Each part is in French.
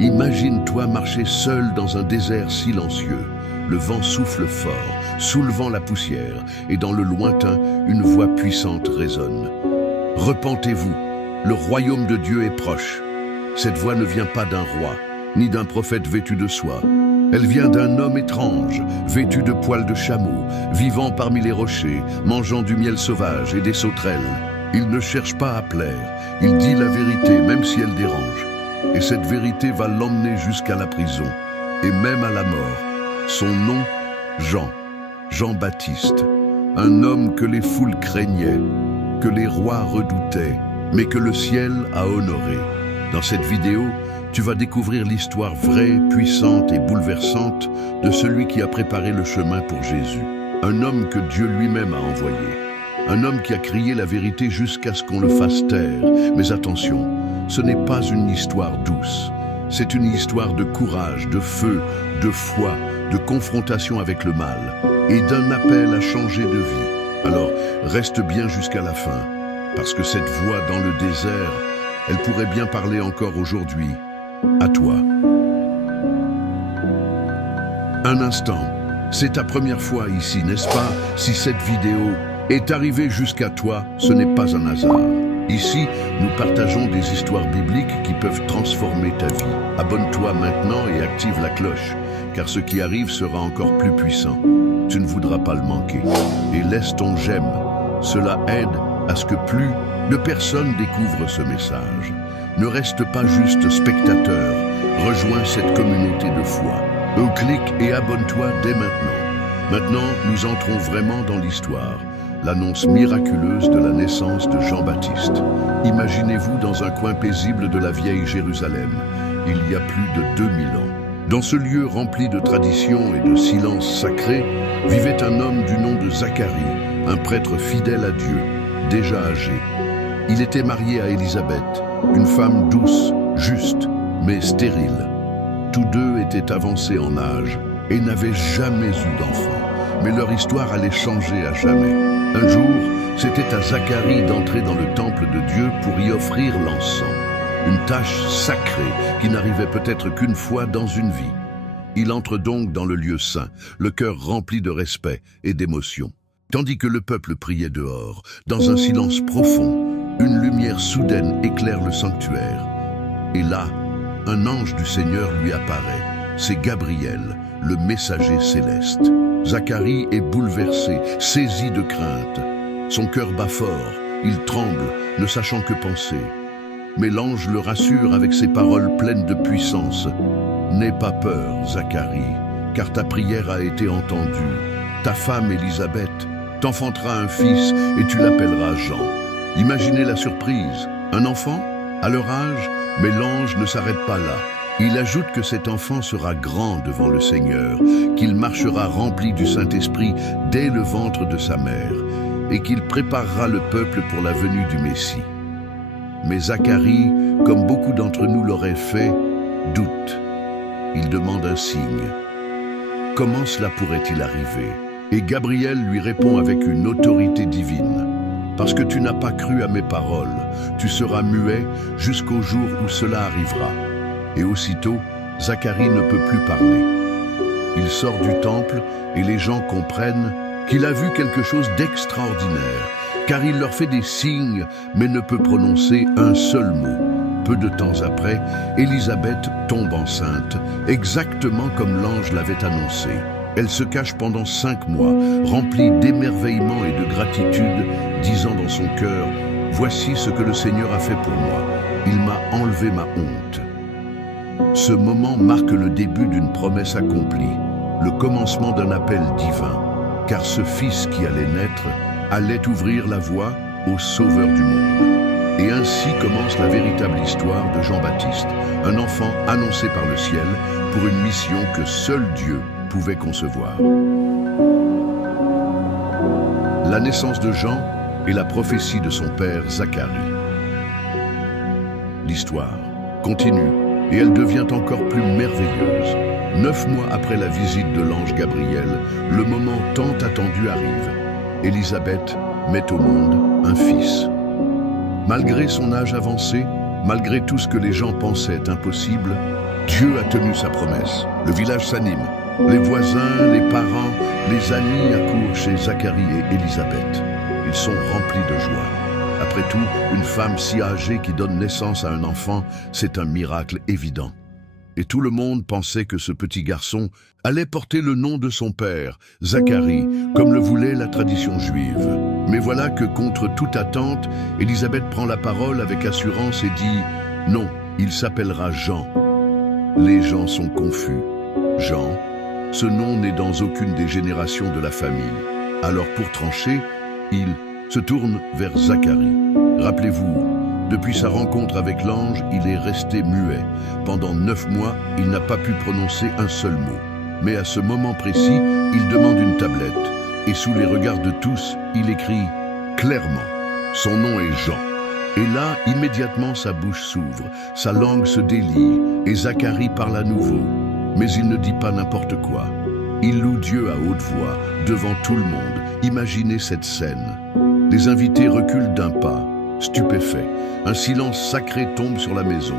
Imagine-toi marcher seul dans un désert silencieux. Le vent souffle fort, soulevant la poussière, et dans le lointain, une voix puissante résonne. Repentez-vous, le royaume de Dieu est proche. Cette voix ne vient pas d'un roi, ni d'un prophète vêtu de soie. Elle vient d'un homme étrange, vêtu de poils de chameau, vivant parmi les rochers, mangeant du miel sauvage et des sauterelles. Il ne cherche pas à plaire, il dit la vérité même si elle dérange. Et cette vérité va l'emmener jusqu'à la prison, et même à la mort. Son nom, Jean-Baptiste, un homme que les foules craignaient, que les rois redoutaient, mais que le ciel a honoré. Dans cette vidéo, tu vas découvrir l'histoire vraie, puissante et bouleversante de celui qui a préparé le chemin pour Jésus. Un homme que Dieu lui-même a envoyé. Un homme qui a crié la vérité jusqu'à ce qu'on le fasse taire. Mais attention, ce n'est pas une histoire douce. C'est une histoire de courage, de feu, de foi, de confrontation avec le mal et d'un appel à changer de vie. Alors, reste bien jusqu'à la fin, parce que cette voix dans le désert, elle pourrait bien parler encore aujourd'hui. À toi. Un instant, c'est ta première fois ici, n'est-ce pas? Si cette vidéo est arrivée jusqu'à toi, ce n'est pas un hasard. Ici, nous partageons des histoires bibliques qui peuvent transformer ta vie. Abonne-toi maintenant et active la cloche, car ce qui arrive sera encore plus puissant. Tu ne voudras pas le manquer. Et laisse ton j'aime. Cela aide à ce que plus de personnes découvrent ce message. Ne reste pas juste spectateur, rejoins cette communauté de foi. Un clic et abonne-toi dès maintenant. Maintenant, nous entrons vraiment dans l'histoire, l'annonce miraculeuse de la naissance de Jean-Baptiste. Imaginez-vous dans un coin paisible de la vieille Jérusalem, il y a plus de 2000 ans. Dans ce lieu rempli de traditions et de silence sacré, vivait un homme du nom de Zacharie, un prêtre fidèle à Dieu, déjà âgé. Il était marié à Élisabeth, une femme douce, juste, mais stérile. Tous deux étaient avancés en âge et n'avaient jamais eu d'enfant. Mais leur histoire allait changer à jamais. Un jour, c'était à Zacharie d'entrer dans le temple de Dieu pour y offrir l'encens. Une tâche sacrée qui n'arrivait peut-être qu'une fois dans une vie. Il entre donc dans le lieu saint, le cœur rempli de respect et d'émotion. Tandis que le peuple priait dehors, dans un silence profond, une lumière soudaine éclaire le sanctuaire. Et là, un ange du Seigneur lui apparaît. C'est Gabriel, le messager céleste. Zacharie est bouleversé, saisi de crainte. Son cœur bat fort, il tremble, ne sachant que penser. Mais l'ange le rassure avec ses paroles pleines de puissance. « N'aie pas peur, Zacharie, car ta prière a été entendue. Ta femme Élisabeth t'enfantera un fils et tu l'appelleras Jean. » Imaginez la surprise. Un enfant, à leur âge, mais l'ange ne s'arrête pas là. Il ajoute que cet enfant sera grand devant le Seigneur, qu'il marchera rempli du Saint-Esprit dès le ventre de sa mère, et qu'il préparera le peuple pour la venue du Messie. Mais Zacharie, comme beaucoup d'entre nous l'auraient fait, doute. Il demande un signe. Comment cela pourrait-il arriver? Et Gabriel lui répond avec une autorité divine. Parce que tu n'as pas cru à mes paroles, tu seras muet jusqu'au jour où cela arrivera. Et aussitôt, Zacharie ne peut plus parler. Il sort du temple et les gens comprennent qu'il a vu quelque chose d'extraordinaire, car il leur fait des signes, mais ne peut prononcer un seul mot. Peu de temps après, Élisabeth tombe enceinte, exactement comme l'ange l'avait annoncé. Elle se cache pendant 5 mois, remplie d'émerveillement et de gratitude, disant dans son cœur « Voici ce que le Seigneur a fait pour moi. Il m'a enlevé ma honte. » Ce moment marque le début d'une promesse accomplie, le commencement d'un appel divin, car ce fils qui allait naître allait ouvrir la voie au Sauveur du monde. Et ainsi commence la véritable histoire de Jean-Baptiste, un enfant annoncé par le ciel pour une mission que seul Dieu pouvait concevoir. La naissance de Jean et la prophétie de son père Zacharie. L'histoire continue et elle devient encore plus merveilleuse. 9 mois après la visite de l'ange Gabriel, le moment tant attendu arrive. Élisabeth met au monde un fils. Malgré son âge avancé, malgré tout ce que les gens pensaient impossible, Dieu a tenu sa promesse. Le village s'anime. Les voisins, les parents, les amis accourent chez Zacharie et Élisabeth. Ils sont remplis de joie. Après tout, une femme si âgée qui donne naissance à un enfant, c'est un miracle évident. Et tout le monde pensait que ce petit garçon allait porter le nom de son père, Zacharie, comme le voulait la tradition juive. Mais voilà que, contre toute attente, Élisabeth prend la parole avec assurance et dit « Non, il s'appellera Jean ». Les gens sont confus. Jean, ce nom n'est dans aucune des générations de la famille. Alors pour trancher, il se tourne vers Zacharie. Rappelez-vous, depuis sa rencontre avec l'ange, il est resté muet. Pendant 9 mois, il n'a pas pu prononcer un seul mot. Mais à ce moment précis, il demande une tablette. Et sous les regards de tous, il écrit clairement. Son nom est Jean. Et là, immédiatement, sa bouche s'ouvre, sa langue se délie, et Zacharie parle à nouveau. Mais il ne dit pas n'importe quoi. Il loue Dieu à haute voix, devant tout le monde. Imaginez cette scène. Les invités reculent d'un pas, stupéfaits. Un silence sacré tombe sur la maison.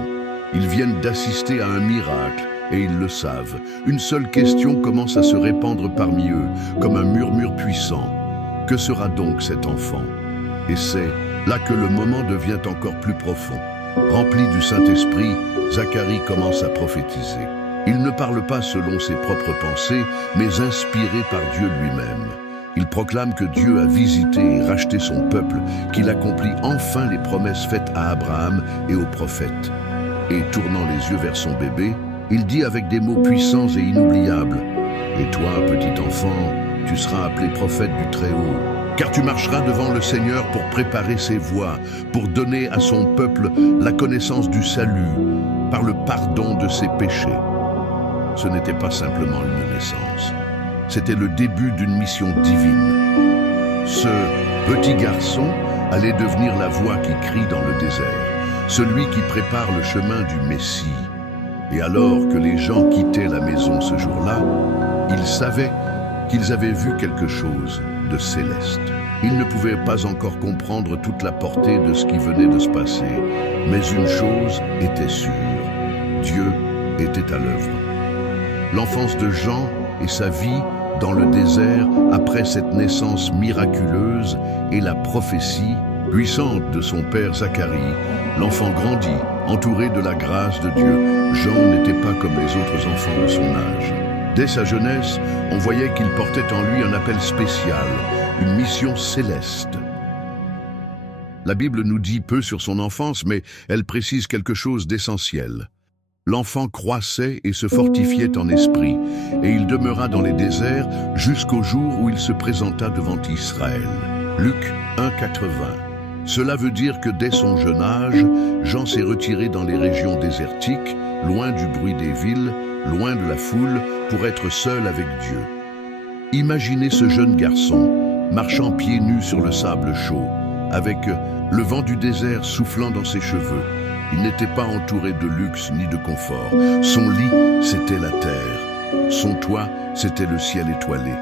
Ils viennent d'assister à un miracle, et ils le savent. Une seule question commence à se répandre parmi eux, comme un murmure puissant. Que sera donc cet enfant? Et c'est là que le moment devient encore plus profond. Rempli du Saint-Esprit, Zacharie commence à prophétiser. Il ne parle pas selon ses propres pensées, mais inspiré par Dieu lui-même. Il proclame que Dieu a visité et racheté son peuple, qu'il accomplit enfin les promesses faites à Abraham et aux prophètes. Et tournant les yeux vers son bébé, il dit avec des mots puissants et inoubliables « Et toi, petit enfant, tu seras appelé prophète du Très-Haut, car tu marcheras devant le Seigneur pour préparer ses voies, pour donner à son peuple la connaissance du salut, par le pardon de ses péchés. » Ce n'était pas simplement une naissance, c'était le début d'une mission divine. Ce petit garçon allait devenir la voix qui crie dans le désert, celui qui prépare le chemin du Messie. Et alors que les gens quittaient la maison ce jour-là, ils savaient qu'ils avaient vu quelque chose de céleste. Ils ne pouvaient pas encore comprendre toute la portée de ce qui venait de se passer, mais une chose était sûre, Dieu était à l'œuvre. L'enfance de Jean et sa vie dans le désert après cette naissance miraculeuse et la prophétie puissante de son père Zacharie, l'enfant grandit, entouré de la grâce de Dieu. Jean n'était pas comme les autres enfants de son âge. Dès sa jeunesse, on voyait qu'il portait en lui un appel spécial, une mission céleste. La Bible nous dit peu sur son enfance, mais elle précise quelque chose d'essentiel. L'enfant croissait et se fortifiait en esprit, et il demeura dans les déserts jusqu'au jour où il se présenta devant Israël. Luc 1,80. Cela veut dire que dès son jeune âge, Jean s'est retiré dans les régions désertiques, loin du bruit des villes, loin de la foule, pour être seul avec Dieu. Imaginez ce jeune garçon, marchant pieds nus sur le sable chaud, avec le vent du désert soufflant dans ses cheveux. Il n'était pas entouré de luxe ni de confort. Son lit, c'était la terre. Son toit, c'était le ciel étoilé.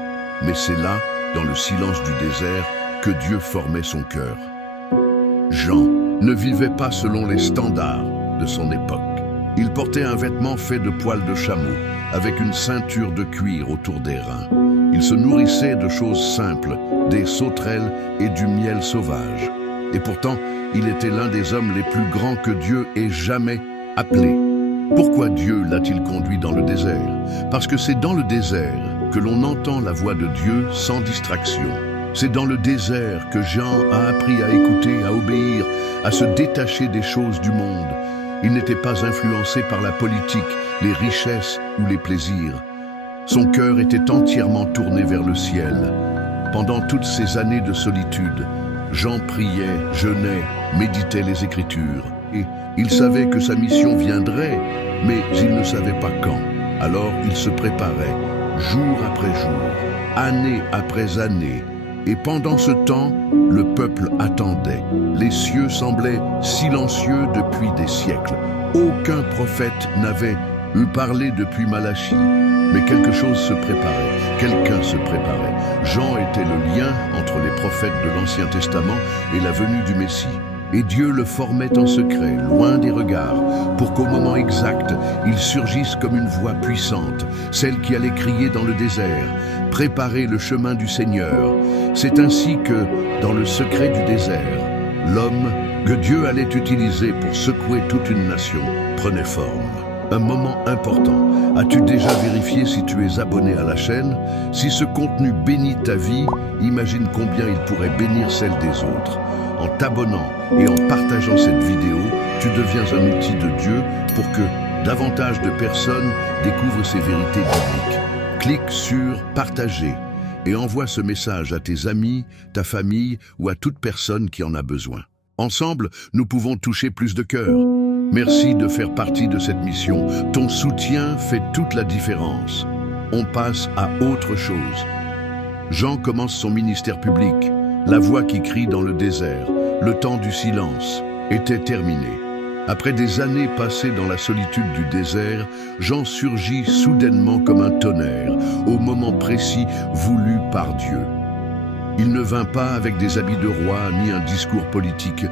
Mais c'est là, dans le silence du désert, que Dieu formait son cœur. Jean ne vivait pas selon les standards de son époque. Il portait un vêtement fait de poils de chameau, avec une ceinture de cuir autour des reins. Il se nourrissait de choses simples, des sauterelles et du miel sauvage. Et pourtant, il était l'un des hommes les plus grands que Dieu ait jamais appelés. Pourquoi Dieu l'a-t-il conduit dans le désert? Parce que c'est dans le désert que l'on entend la voix de Dieu sans distraction. C'est dans le désert que Jean a appris à écouter, à obéir, à se détacher des choses du monde. Il n'était pas influencé par la politique, les richesses ou les plaisirs. Son cœur était entièrement tourné vers le ciel. Pendant toutes ces années de solitude, Jean priait, jeûnait, méditait les Écritures. Et il savait que sa mission viendrait, mais il ne savait pas quand. Alors il se préparait, jour après jour, année après année. Et pendant ce temps, le peuple attendait. Les cieux semblaient silencieux depuis des siècles. Aucun prophète n'avait eu parlé depuis Malachie. Mais quelque chose se préparait, quelqu'un se préparait. Jean était le lien entre les prophètes de l'Ancien Testament et la venue du Messie. Et Dieu le formait en secret, loin des regards, pour qu'au moment exact, ils surgissent comme une voix puissante, celle qui allait crier dans le désert, « Préparez le chemin du Seigneur ». C'est ainsi que, dans le secret du désert, l'homme que Dieu allait utiliser pour secouer toute une nation prenait forme. Un moment important. As-tu déjà vérifié si tu es abonné à la chaîne? Si ce contenu bénit ta vie, imagine combien il pourrait bénir celle des autres. En t'abonnant et en partageant cette vidéo, tu deviens un outil de Dieu pour que davantage de personnes découvrent ces vérités bibliques. Clique sur « Partager » et envoie ce message à tes amis, ta famille ou à toute personne qui en a besoin. Ensemble, nous pouvons toucher plus de cœurs. Merci de faire partie de cette mission. Ton soutien fait toute la différence. On passe à autre chose. Jean commence son ministère public. La voix qui crie dans le désert, le temps du silence, était terminé. Après des années passées dans la solitude du désert, Jean surgit soudainement comme un tonnerre, au moment précis voulu par Dieu. Il ne vint pas avec des habits de roi ni un discours politique,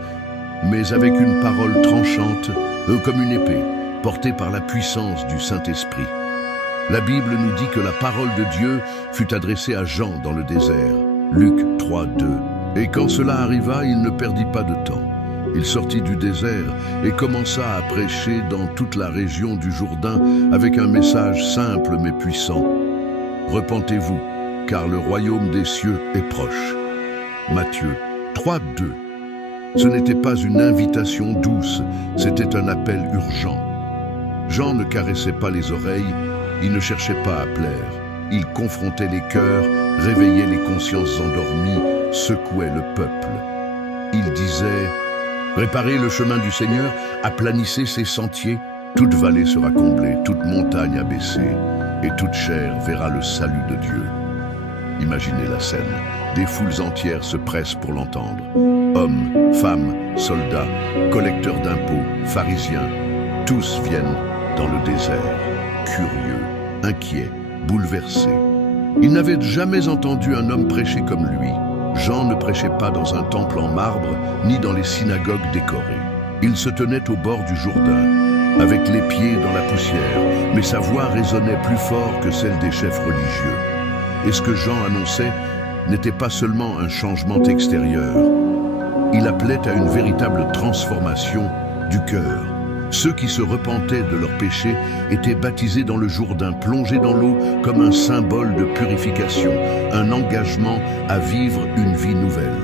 mais avec une parole tranchante, comme une épée, portée par la puissance du Saint-Esprit. La Bible nous dit que la parole de Dieu fut adressée à Jean dans le désert. Luc 3, 2. Et quand cela arriva, il ne perdit pas de temps. Il sortit du désert et commença à prêcher dans toute la région du Jourdain avec un message simple mais puissant. Repentez-vous, car le royaume des cieux est proche. Matthieu 3, 2. Ce n'était pas une invitation douce, c'était un appel urgent. Jean ne caressait pas les oreilles, il ne cherchait pas à plaire. Il confrontait les cœurs, réveillait les consciences endormies, secouait le peuple. Il disait « Préparez le chemin du Seigneur, aplanissez ses sentiers, toute vallée sera comblée, toute montagne abaissée, et toute chair verra le salut de Dieu. » Imaginez la scène. Des foules entières se pressent pour l'entendre. Hommes, femmes, soldats, collecteurs d'impôts, pharisiens, tous viennent dans le désert, curieux, inquiets, bouleversés. Ils n'avaient jamais entendu un homme prêcher comme lui. Jean ne prêchait pas dans un temple en marbre, ni dans les synagogues décorées. Il se tenait au bord du Jourdain, avec les pieds dans la poussière, mais sa voix résonnait plus fort que celle des chefs religieux. Et ce que Jean annonçait n'était pas seulement un changement extérieur. Il appelait à une véritable transformation du cœur. Ceux qui se repentaient de leurs péchés étaient baptisés dans le Jourdain, plongés dans l'eau comme un symbole de purification, un engagement à vivre une vie nouvelle.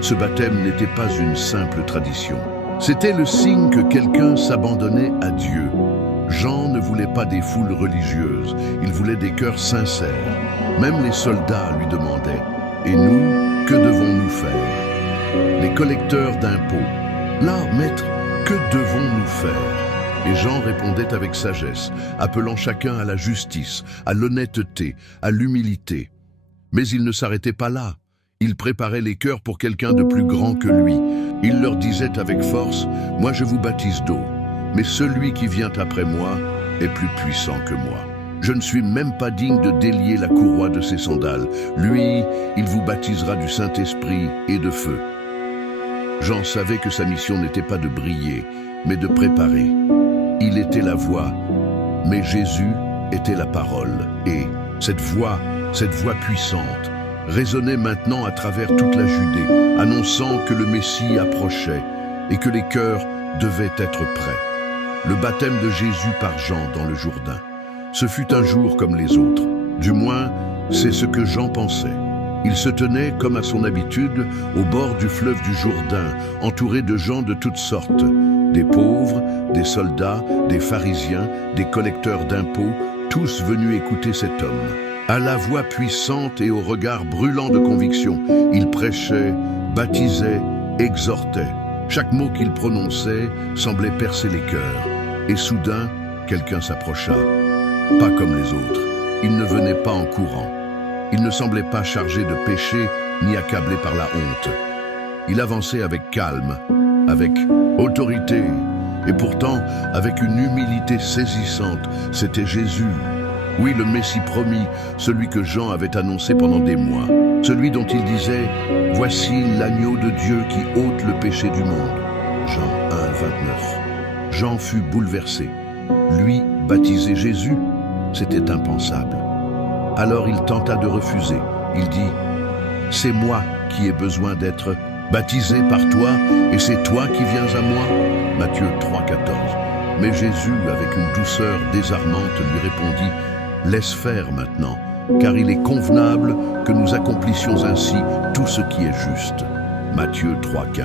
Ce baptême n'était pas une simple tradition. C'était le signe que quelqu'un s'abandonnait à Dieu. Jean ne voulait pas des foules religieuses, il voulait des cœurs sincères. Même les soldats lui demandaient « Et nous, que devons-nous faire ?» Les collecteurs d'impôts « Là, maître, que devons-nous faire ?» Et Jean répondait avec sagesse, appelant chacun à la justice, à l'honnêteté, à l'humilité. Mais il ne s'arrêtait pas là. Il préparait les cœurs pour quelqu'un de plus grand que lui. Il leur disait avec force « Moi je vous baptise d'eau, mais celui qui vient après moi est plus puissant que moi. Je ne suis même pas digne de délier la courroie de ses sandales. Lui, il vous baptisera du Saint-Esprit et de feu. » Jean savait que sa mission n'était pas de briller, mais de préparer. Il était la voix, mais Jésus était la parole. Et cette voix puissante, résonnait maintenant à travers toute la Judée, annonçant que le Messie approchait et que les cœurs devaient être prêts. Le baptême de Jésus par Jean dans le Jourdain. Ce fut un jour comme les autres. Du moins, c'est ce que Jean pensait. Il se tenait, comme à son habitude, au bord du fleuve du Jourdain, entouré de gens de toutes sortes. Des pauvres, des soldats, des pharisiens, des collecteurs d'impôts, tous venus écouter cet homme. À la voix puissante et au regard brûlant de conviction, il prêchait, baptisait, exhortait. Chaque mot qu'il prononçait semblait percer les cœurs. Et soudain, quelqu'un s'approcha. Pas comme les autres. Il ne venait pas en courant. Il ne semblait pas chargé de péché ni accablé par la honte. Il avançait avec calme, avec autorité, et pourtant avec une humilité saisissante. C'était Jésus. Oui, le Messie promis, celui que Jean avait annoncé pendant des mois. Celui dont il disait « Voici l'agneau de Dieu qui ôte le péché du monde ». Jean 1, 29. Jean fut bouleversé. Lui, baptiser Jésus, c'était impensable. Alors il tenta de refuser. Il dit, « C'est moi qui ai besoin d'être baptisé par toi, et c'est toi qui viens à moi » Matthieu 3,14. Mais Jésus, avec une douceur désarmante, lui répondit, « Laisse faire maintenant, car il est convenable que nous accomplissions ainsi tout ce qui est juste. » Matthieu 3,15.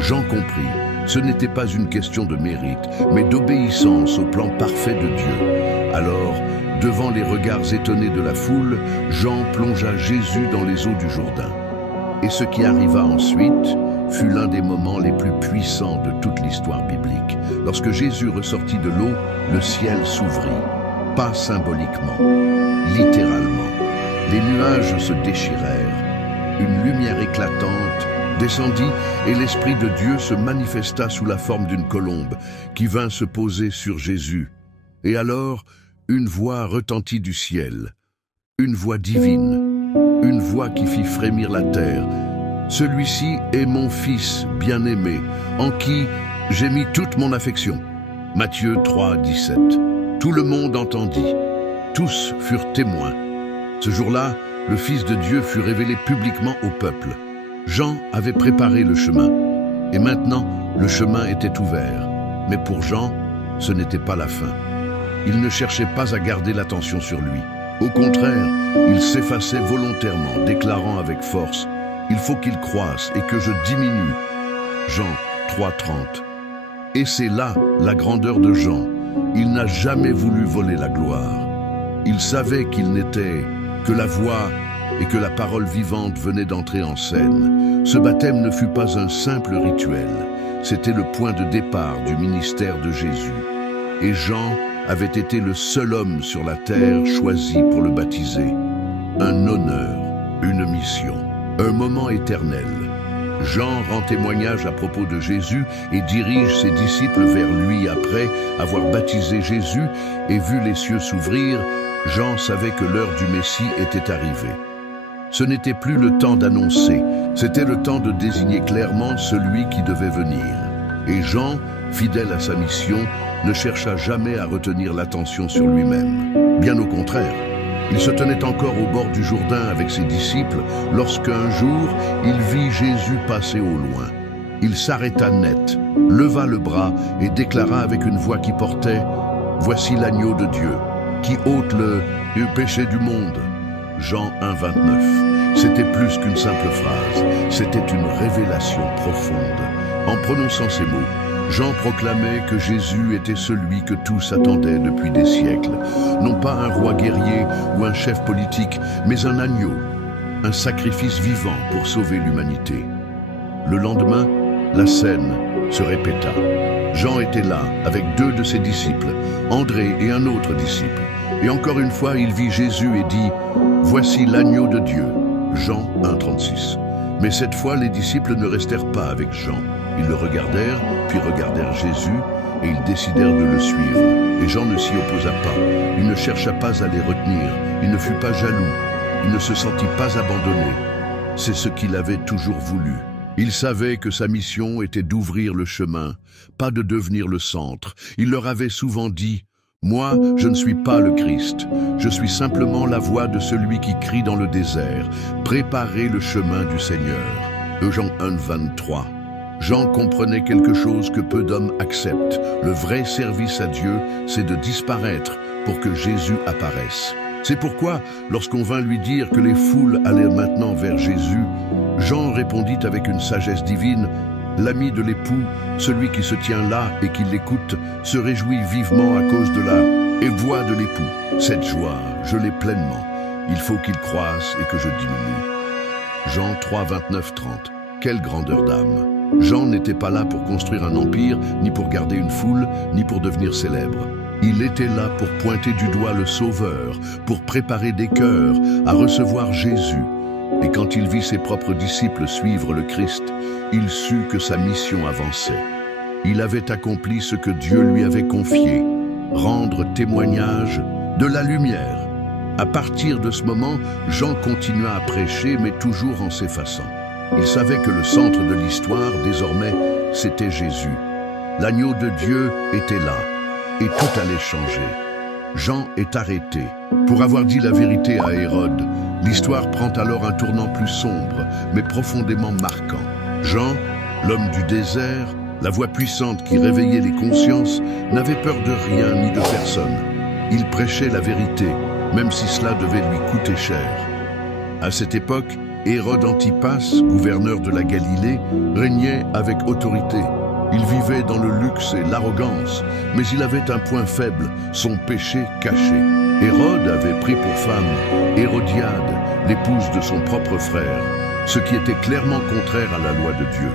Jean comprit, ce n'était pas une question de mérite, mais d'obéissance au plan parfait de Dieu. Alors, devant les regards étonnés de la foule, Jean plongea Jésus dans les eaux du Jourdain. Et ce qui arriva ensuite fut l'un des moments les plus puissants de toute l'histoire biblique. Lorsque Jésus ressortit de l'eau, le ciel s'ouvrit. Pas symboliquement, littéralement. Les nuages se déchirèrent. Une lumière éclatante descendit et l'Esprit de Dieu se manifesta sous la forme d'une colombe qui vint se poser sur Jésus. Et alors, une voix retentit du ciel. Une voix divine. Une voix qui fit frémir la terre. « Celui-ci est mon Fils bien-aimé, en qui j'ai mis toute mon affection. » Matthieu 3, 17. Tout le monde entendit. Tous furent témoins. Ce jour-là, le Fils de Dieu fut révélé publiquement au peuple. Jean avait préparé le chemin. Et maintenant, le chemin était ouvert. Mais pour Jean, ce n'était pas la fin. Il ne cherchait pas à garder l'attention sur lui. Au contraire, il s'effaçait volontairement, déclarant avec force « Il faut qu'il croisse et que je diminue » Jean 3,30. Et c'est là la grandeur de Jean. Il n'a jamais voulu voler la gloire. Il savait qu'il n'était que la voix et que la parole vivante venait d'entrer en scène. Ce baptême ne fut pas un simple rituel. C'était le point de départ du ministère de Jésus. Et Jean avait été le seul homme sur la terre choisi pour le baptiser. Un honneur, une mission, un moment éternel. Jean rend témoignage à propos de Jésus et dirige ses disciples vers lui après avoir baptisé Jésus et vu les cieux s'ouvrir. Jean savait que l'heure du Messie était arrivée. Ce n'était plus le temps d'annoncer, c'était le temps de désigner clairement celui qui devait venir. Et Jean, fidèle à sa mission, ne chercha jamais à retenir l'attention sur lui-même. Bien au contraire, il se tenait encore au bord du Jourdain avec ses disciples lorsqu'un jour, il vit Jésus passer au loin. Il s'arrêta net, leva le bras et déclara avec une voix qui portait « Voici l'agneau de Dieu, qui ôte le péché du monde ». Jean 1, 29. C'était plus qu'une simple phrase, c'était une révélation profonde. En prononçant ces mots, Jean proclamait que Jésus était celui que tous attendaient depuis des siècles. Non pas un roi guerrier ou un chef politique, mais un agneau, un sacrifice vivant pour sauver l'humanité. Le lendemain, la scène se répéta. Jean était là avec deux de ses disciples, André et un autre disciple. Et encore une fois, il vit Jésus et dit « Voici l'agneau de Dieu ». Jean 1, 36. Mais cette fois, les disciples ne restèrent pas avec Jean. Ils le regardèrent, puis regardèrent Jésus, et ils décidèrent de le suivre. Et Jean ne s'y opposa pas. Il ne chercha pas à les retenir. Il ne fut pas jaloux. Il ne se sentit pas abandonné. C'est ce qu'il avait toujours voulu. Il savait que sa mission était d'ouvrir le chemin, pas de devenir le centre. Il leur avait souvent dit « Moi, je ne suis pas le Christ. Je suis simplement la voix de celui qui crie dans le désert. Préparez le chemin du Seigneur. » Jean 1, 23. Jean comprenait quelque chose que peu d'hommes acceptent. Le vrai service à Dieu, c'est de disparaître pour que Jésus apparaisse. C'est pourquoi, lorsqu'on vint lui dire que les foules allaient maintenant vers Jésus, Jean répondit avec une sagesse divine, « L'ami de l'époux, celui qui se tient là et qui l'écoute, se réjouit vivement à cause de la voix de l'époux. Cette joie, je l'ai pleinement. Il faut qu'il croisse et que je diminue. » Jean 3, 29, 30. Quelle grandeur d'âme! Jean n'était pas là pour construire un empire, ni pour garder une foule, ni pour devenir célèbre. Il était là pour pointer du doigt le Sauveur, pour préparer des cœurs à recevoir Jésus. Et quand il vit ses propres disciples suivre le Christ, il sut que sa mission avançait. Il avait accompli ce que Dieu lui avait confié, rendre témoignage de la lumière. À partir de ce moment, Jean continua à prêcher, mais toujours en s'effaçant. Il savait que le centre de l'histoire, désormais, c'était Jésus. L'agneau de Dieu était là, et tout allait changer. Jean est arrêté. Pour avoir dit la vérité à Hérode, l'histoire prend alors un tournant plus sombre, mais profondément marquant. Jean, l'homme du désert, la voix puissante qui réveillait les consciences, n'avait peur de rien ni de personne. Il prêchait la vérité, même si cela devait lui coûter cher. À cette époque, Hérode Antipas, gouverneur de la Galilée, régnait avec autorité. Il vivait dans le luxe et l'arrogance, mais il avait un point faible, son péché caché. Hérode avait pris pour femme Hérodiade, l'épouse de son propre frère, ce qui était clairement contraire à la loi de Dieu.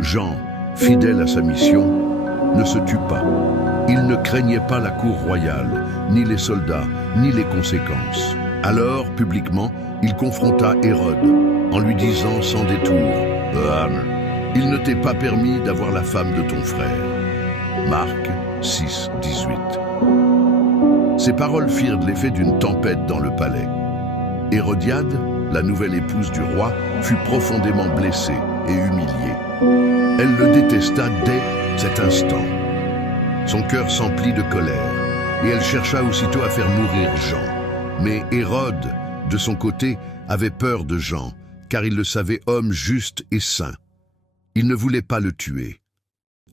Jean, fidèle à sa mission, ne se tue pas. Il ne craignait pas la cour royale, ni les soldats, ni les conséquences. Alors, publiquement, il confronta Hérode, en lui disant sans détour, « Il ne t'est pas permis d'avoir la femme de ton frère. » Marc 6, 18. Ces paroles firent l'effet d'une tempête dans le palais. Hérodiade, la nouvelle épouse du roi, fut profondément blessée et humiliée. Elle le détesta dès cet instant. Son cœur s'emplit de colère, et elle chercha aussitôt à faire mourir Jean. Mais Hérode, de son côté, avait peur de Jean, car il le savait homme juste et saint. Il ne voulait pas le tuer.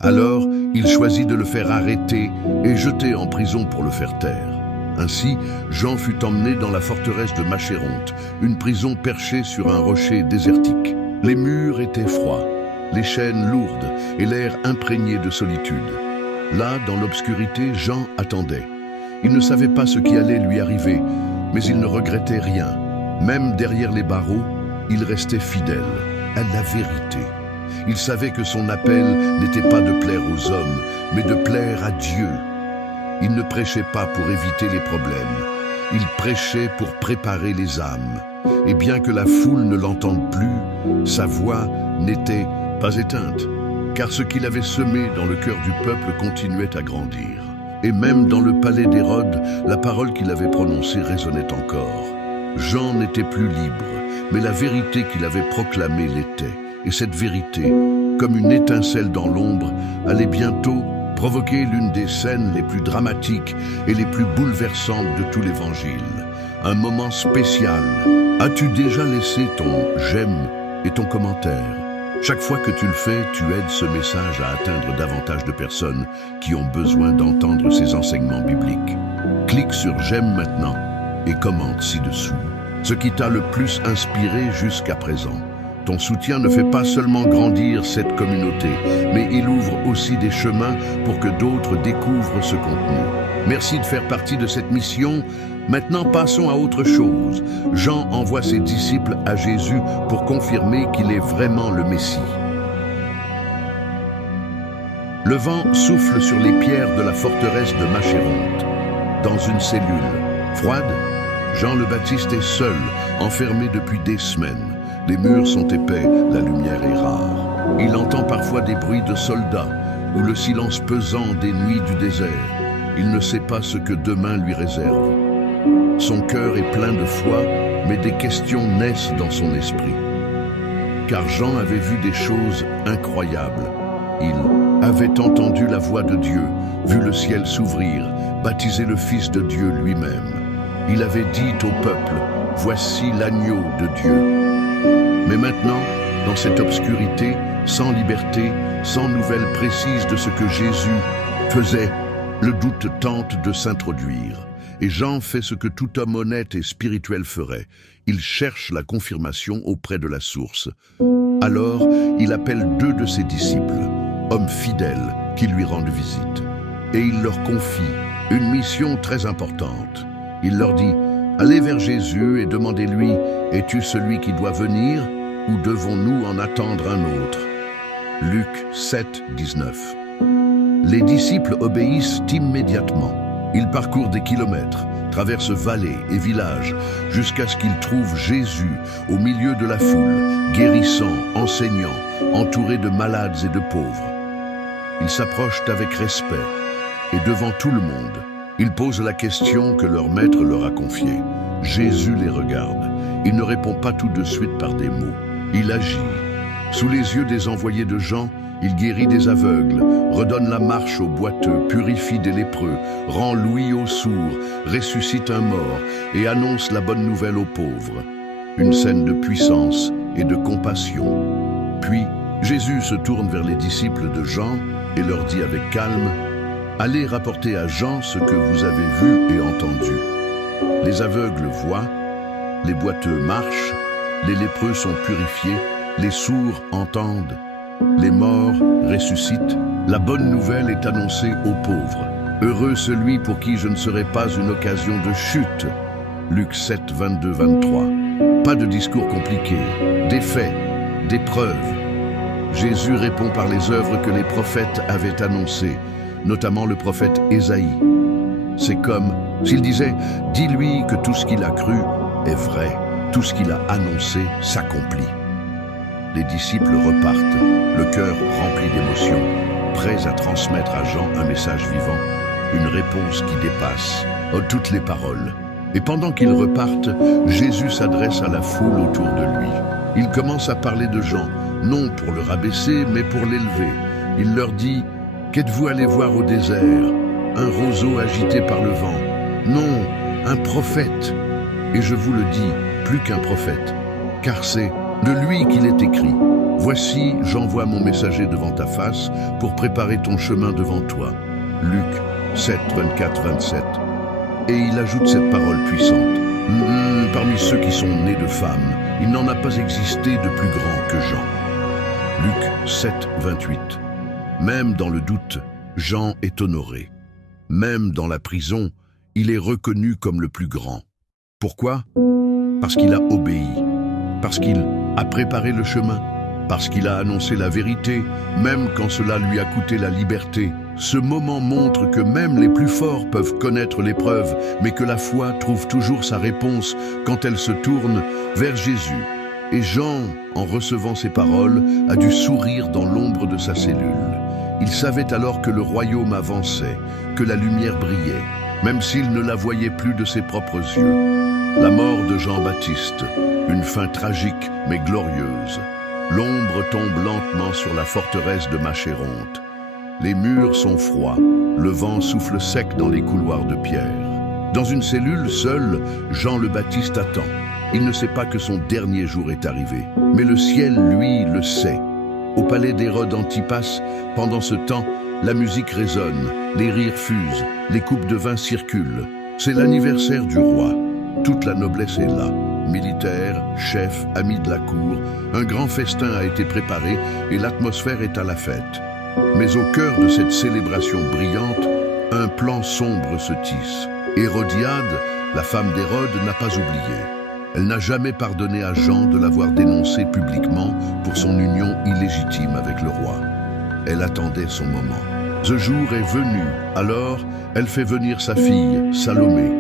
Alors, il choisit de le faire arrêter et jeter en prison pour le faire taire. Ainsi, Jean fut emmené dans la forteresse de Machéronte, une prison perchée sur un rocher désertique. Les murs étaient froids, les chaînes lourdes et l'air imprégné de solitude. Là, dans l'obscurité, Jean attendait. Il ne savait pas ce qui allait lui arriver, mais il ne regrettait rien. Même derrière les barreaux, il restait fidèle à la vérité. Il savait que son appel n'était pas de plaire aux hommes, mais de plaire à Dieu. Il ne prêchait pas pour éviter les problèmes. Il prêchait pour préparer les âmes. Et bien que la foule ne l'entende plus, sa voix n'était pas éteinte, car ce qu'il avait semé dans le cœur du peuple continuait à grandir. Et même dans le palais d'Hérode, la parole qu'il avait prononcée résonnait encore. Jean n'était plus libre, mais la vérité qu'il avait proclamée l'était. Et cette vérité, comme une étincelle dans l'ombre, allait bientôt provoquer l'une des scènes les plus dramatiques et les plus bouleversantes de tout l'Évangile. Un moment spécial. As-tu déjà laissé ton « j'aime » et ton commentaire? Chaque fois que tu le fais, tu aides ce message à atteindre davantage de personnes qui ont besoin d'entendre ces enseignements bibliques. Clique sur « j'aime » maintenant et commente ci-dessous ce qui t'a le plus inspiré jusqu'à présent. Ton soutien ne fait pas seulement grandir cette communauté, mais il ouvre aussi des chemins pour que d'autres découvrent ce contenu. Merci de faire partie de cette mission. Maintenant, passons à autre chose. Jean envoie ses disciples à Jésus pour confirmer qu'il est vraiment le Messie. Le vent souffle sur les pierres de la forteresse de Machéronte. Dans une cellule froide, Jean le Baptiste est seul, enfermé depuis des semaines. Les murs sont épais, la lumière est rare. Il entend parfois des bruits de soldats ou le silence pesant des nuits du désert. Il ne sait pas ce que demain lui réserve. Son cœur est plein de foi, mais des questions naissent dans son esprit. Car Jean avait vu des choses incroyables. Il avait entendu la voix de Dieu, vu le ciel s'ouvrir, baptisé le Fils de Dieu lui-même. Il avait dit au peuple, « Voici l'agneau de Dieu ». Mais maintenant, dans cette obscurité, sans liberté, sans nouvelles précises de ce que Jésus faisait, le doute tente de s'introduire. Et Jean fait ce que tout homme honnête et spirituel ferait. Il cherche la confirmation auprès de la source. Alors, il appelle 2 de ses disciples, hommes fidèles, qui lui rendent visite. Et il leur confie une mission très importante. Il leur dit, « Allez vers Jésus et demandez-lui, « Es-tu celui qui doit venir ou devons-nous en attendre un autre ?» Luc 7, 19. Les disciples obéissent immédiatement. Ils parcourent des kilomètres, traversent vallées et villages, jusqu'à ce qu'ils trouvent Jésus au milieu de la foule, guérissant, enseignant, entouré de malades et de pauvres. Ils s'approchent avec respect et devant tout le monde, ils posent la question que leur maître leur a confiée. Jésus les regarde. Il ne répond pas tout de suite par des mots. Il agit. Sous les yeux des envoyés de Jean, Il guérit des aveugles, redonne la marche aux boiteux, purifie des lépreux, rend l'ouïe aux sourds, ressuscite un mort et annonce la bonne nouvelle aux pauvres. Une scène de puissance et de compassion. Puis, Jésus se tourne vers les disciples de Jean et leur dit avec calme: « Allez rapporter à Jean ce que vous avez vu et entendu. Les aveugles voient, les boiteux marchent, les lépreux sont purifiés, les sourds entendent, les morts ressuscitent. La bonne nouvelle est annoncée aux pauvres. Heureux celui pour qui je ne serai pas une occasion de chute. » Luc 7, 22-23. Pas de discours compliqué, des faits, des preuves. Jésus répond par les œuvres que les prophètes avaient annoncées, notamment le prophète Ésaïe. C'est comme s'il disait: « Dis-lui que tout ce qu'il a cru est vrai, tout ce qu'il a annoncé s'accomplit. » Les disciples repartent, le cœur rempli d'émotion, prêts à transmettre à Jean un message vivant, une réponse qui dépasse toutes les paroles. Et pendant qu'ils repartent, Jésus s'adresse à la foule autour de lui. Il commence à parler de Jean, non pour le rabaisser, mais pour l'élever. Il leur dit: « Qu'êtes-vous allé voir au désert? Un roseau agité par le vent? Non, un prophète. Et je vous le dis, plus qu'un prophète, car c'est de lui qu'il est écrit: « Voici, j'envoie mon messager devant ta face pour préparer ton chemin devant toi. » Luc 7, 24-27. Et il ajoute cette parole puissante: « Parmi ceux qui sont nés de femmes, il n'en a pas existé de plus grand que Jean. » Luc 7, 28. Même dans le doute, Jean est honoré. Même dans la prison, il est reconnu comme le plus grand. Pourquoi? Parce qu'il a obéi, parce qu'il a préparé le chemin, parce qu'il a annoncé la vérité, même quand cela lui a coûté la liberté. Ce moment montre que même les plus forts peuvent connaître l'épreuve, mais que la foi trouve toujours sa réponse quand elle se tourne vers Jésus. Et Jean, en recevant ces paroles, a dû sourire dans l'ombre de sa cellule. Il savait alors que le royaume avançait, que la lumière brillait, même s'il ne la voyait plus de ses propres yeux. La mort de Jean-Baptiste, une fin tragique mais glorieuse. L'ombre tombe lentement sur la forteresse de Machéronte. Les murs sont froids, le vent souffle sec dans les couloirs de pierre. Dans une cellule, seul, Jean le Baptiste attend. Il ne sait pas que son dernier jour est arrivé. Mais le ciel, lui, le sait. Au palais d'Hérode Antipas, pendant ce temps, la musique résonne, les rires fusent, les coupes de vin circulent. C'est l'anniversaire du roi. Toute la noblesse est là. Militaires, chefs, amis de la cour, un grand festin a été préparé et l'atmosphère est à la fête. Mais au cœur de cette célébration brillante, un plan sombre se tisse. Hérodiade, la femme d'Hérode, n'a pas oublié. Elle n'a jamais pardonné à Jean de l'avoir dénoncé publiquement pour son union illégitime avec le roi. Elle attendait son moment. Ce jour est venu, alors elle fait venir sa fille, Salomé,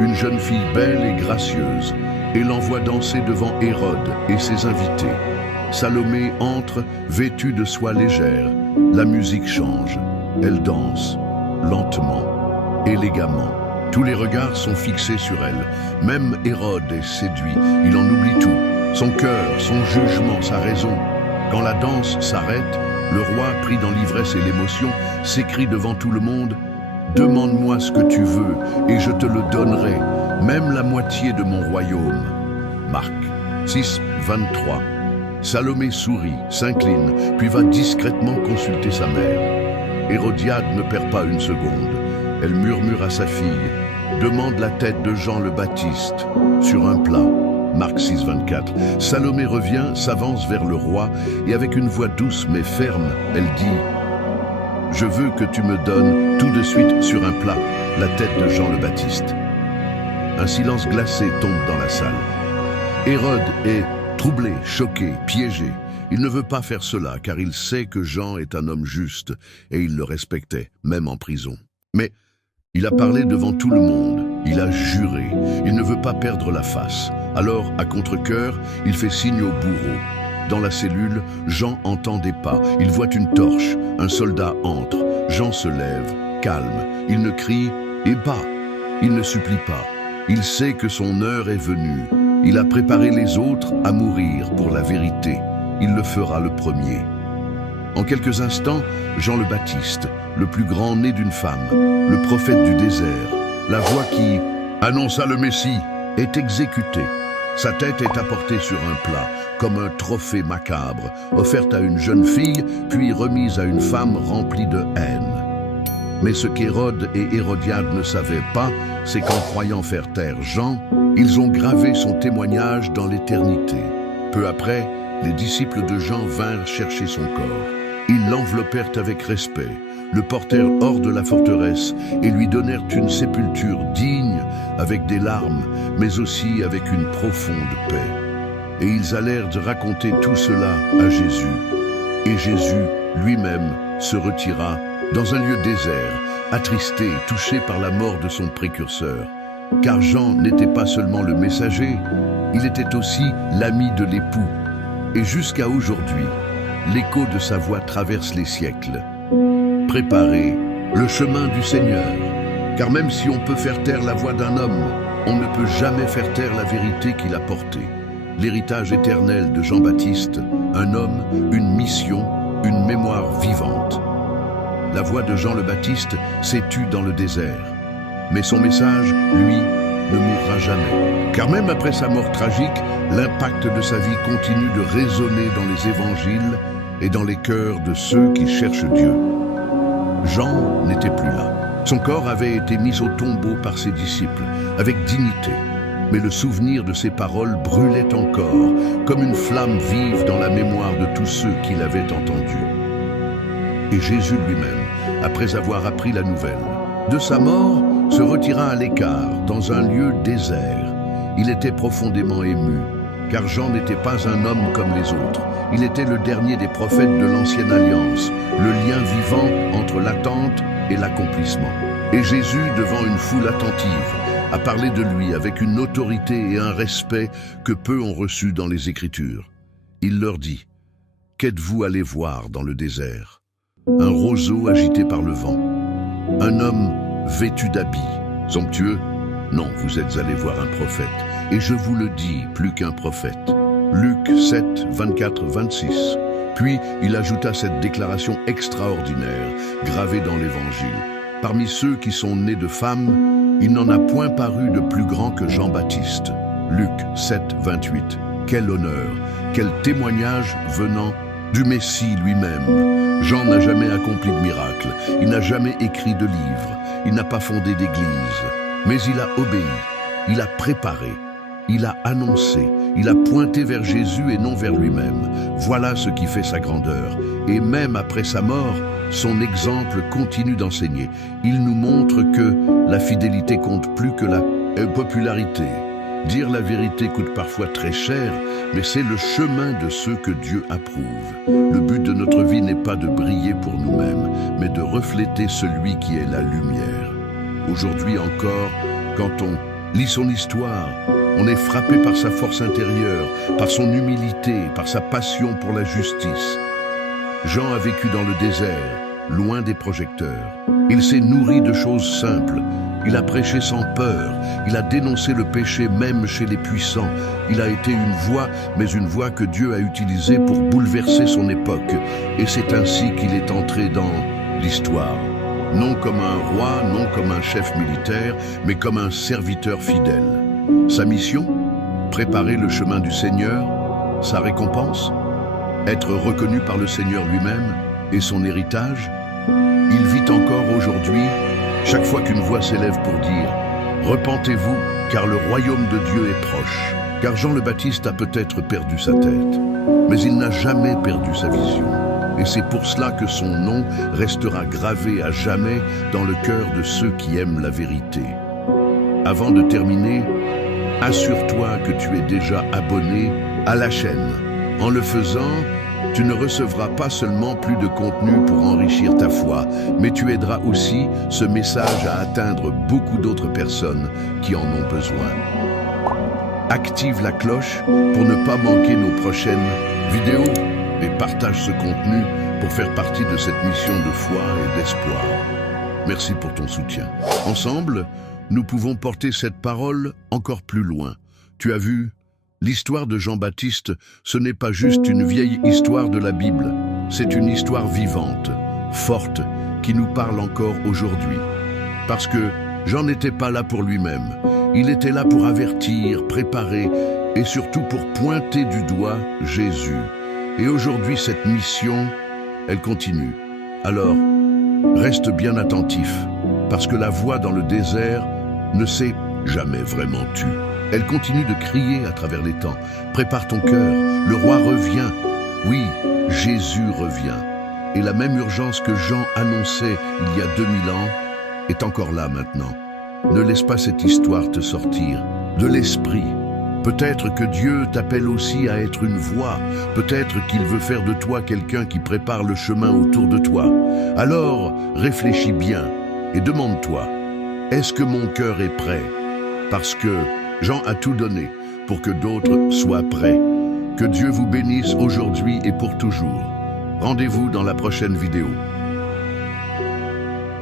une jeune fille belle et gracieuse, et l'envoie danser devant Hérode et ses invités. Salomé entre, vêtue de soie légère. La musique change. Elle danse, lentement, élégamment. Tous les regards sont fixés sur elle. Même Hérode est séduit. Il en oublie tout. Son cœur, son jugement, sa raison. Quand la danse s'arrête, le roi, pris dans l'ivresse et l'émotion, s'écrie devant tout le monde: « Demande-moi ce que tu veux, et je te le donnerai, même la moitié de mon royaume. » Marc 6, 23. Salomé sourit, s'incline, puis va discrètement consulter sa mère. Hérodiade ne perd pas une seconde. Elle murmure à sa fille: « Demande la tête de Jean le Baptiste sur un plat. » Marc 6, 24. Salomé revient, s'avance vers le roi, et avec une voix douce mais ferme, elle dit: « Je veux que tu me donnes tout de suite sur un plat la tête de Jean le Baptiste. » Un silence glacé tombe dans la salle. Hérode est troublé, choqué, piégé. Il ne veut pas faire cela car il sait que Jean est un homme juste et il le respectait, même en prison. Mais il a parlé devant tout le monde, il a juré, il ne veut pas perdre la face. Alors, à contre-cœur, il fait signe au bourreau. Dans la cellule, Jean entend des pas, il voit une torche, un soldat entre. Jean se lève, calme, il ne crie et bat, il ne supplie pas. Il sait que son heure est venue. Il a préparé les autres à mourir pour la vérité. Il le fera le premier. En quelques instants, Jean le Baptiste, le plus grand né d'une femme, le prophète du désert, la voix qui annonça le Messie, est exécuté. Sa tête est apportée sur un plat, comme un trophée macabre, offerte à une jeune fille, puis remise à une femme remplie de haine. Mais ce qu'Hérode et Hérodiade ne savaient pas, c'est qu'en croyant faire taire Jean, ils ont gravé son témoignage dans l'éternité. Peu après, les disciples de Jean vinrent chercher son corps. Ils l'enveloppèrent avec respect, le portèrent hors de la forteresse et lui donnèrent une sépulture digne, avec des larmes, mais aussi avec une profonde paix. Et ils allèrent raconter tout cela à Jésus. Et Jésus lui-même se retira dans un lieu désert, attristé et touché par la mort de son précurseur. Car Jean n'était pas seulement le messager, il était aussi l'ami de l'époux. Et jusqu'à aujourd'hui, l'écho de sa voix traverse les siècles. Préparez le chemin du Seigneur, car même si on peut faire taire la voix d'un homme, on ne peut jamais faire taire la vérité qu'il a portée. L'héritage éternel de Jean-Baptiste, un homme, une mission, une mémoire vivante. La voix de Jean le Baptiste s'est tue dans le désert. Mais son message, lui, ne mourra jamais. Car même après sa mort tragique, l'impact de sa vie continue de résonner dans les évangiles et dans les cœurs de ceux qui cherchent Dieu. Jean n'était plus là. Son corps avait été mis au tombeau par ses disciples, avec dignité. Mais le souvenir de ses paroles brûlait encore, comme une flamme vive dans la mémoire de tous ceux qui l'avaient entendu. Et Jésus lui-même, après avoir appris la nouvelle de sa mort, se retira à l'écart, dans un lieu désert. Il était profondément ému, car Jean n'était pas un homme comme les autres. Il était le dernier des prophètes de l'Ancienne Alliance, le lien vivant entre l'attente et l'accomplissement. Et Jésus, devant une foule attentive, a parlé de lui avec une autorité et un respect que peu ont reçus dans les Écritures. Il leur dit: « Qu'êtes-vous allés voir dans le désert ? Un roseau agité par le vent. Un homme vêtu d'habits somptueux? Non, vous êtes allés voir un prophète. Et je vous le dis, plus qu'un prophète. » Luc 7, 24, 26. Puis il ajouta cette déclaration extraordinaire, gravée dans l'Évangile. Parmi ceux qui sont nés de femmes, il n'en a point paru de plus grand que Jean-Baptiste. Luc 7, 28. Quel honneur, quel témoignage venant du Messie lui-même. Jean n'a jamais accompli de miracle, il n'a jamais écrit de livre, il n'a pas fondé d'église. Mais il a obéi, il a préparé, il a annoncé, il a pointé vers Jésus et non vers lui-même. Voilà ce qui fait sa grandeur. Et même après sa mort, son exemple continue d'enseigner. Il nous montre que la fidélité compte plus que la popularité. Dire la vérité coûte parfois très cher, mais c'est le chemin de ceux que Dieu approuve. Le but de notre vie n'est pas de briller pour nous-mêmes, mais de refléter celui qui est la lumière. Aujourd'hui encore, quand on lit son histoire, on est frappé par sa force intérieure, par son humilité, par sa passion pour la justice. Jean a vécu dans le désert, loin des projecteurs. Il s'est nourri de choses simples. Il a prêché sans peur. Il a dénoncé le péché même chez les puissants. Il a été une voix, mais une voix que Dieu a utilisée pour bouleverser son époque. Et c'est ainsi qu'il est entré dans l'histoire. Non comme un roi, non comme un chef militaire, mais comme un serviteur fidèle. Sa mission? Préparer le chemin du Seigneur. Sa récompense? Être reconnu par le Seigneur lui-même et son héritage. Il vit encore aujourd'hui, chaque fois qu'une voix s'élève pour dire « Repentez-vous, car le royaume de Dieu est proche ». Car Jean le Baptiste a peut-être perdu sa tête, mais il n'a jamais perdu sa vision. Et c'est pour cela que son nom restera gravé à jamais dans le cœur de ceux qui aiment la vérité. Avant de terminer, assure-toi que tu es déjà abonné à la chaîne. En le faisant, tu ne recevras pas seulement plus de contenu pour enrichir ta foi, mais tu aideras aussi ce message à atteindre beaucoup d'autres personnes qui en ont besoin. Active la cloche pour ne pas manquer nos prochaines vidéos et partage ce contenu pour faire partie de cette mission de foi et d'espoir. Merci pour ton soutien. Ensemble, nous pouvons porter cette parole encore plus loin. Tu as vu ? L'histoire de Jean-Baptiste, ce n'est pas juste une vieille histoire de la Bible. c'est une histoire vivante, forte, qui nous parle encore aujourd'hui. Parce que Jean n'était pas là pour lui-même. Il était là pour avertir, préparer et surtout pour pointer du doigt Jésus. Et aujourd'hui, cette mission, elle continue. Alors, reste bien attentif, parce que la voix dans le désert ne s'est jamais vraiment tue. Elle continue de crier à travers les temps. Prépare ton cœur, le roi revient. Oui, Jésus revient. Et la même urgence que Jean annonçait il y a 2000 ans est encore là maintenant. Ne laisse pas cette histoire te sortir de l'esprit. Peut-être que Dieu t'appelle aussi à être une voix. Peut-être qu'il veut faire de toi quelqu'un qui prépare le chemin autour de toi. Alors, réfléchis bien et demande-toi, est-ce que mon cœur est prêt? Parce que Jean a tout donné pour que d'autres soient prêts. Que Dieu vous bénisse aujourd'hui et pour toujours. Rendez-vous dans la prochaine vidéo.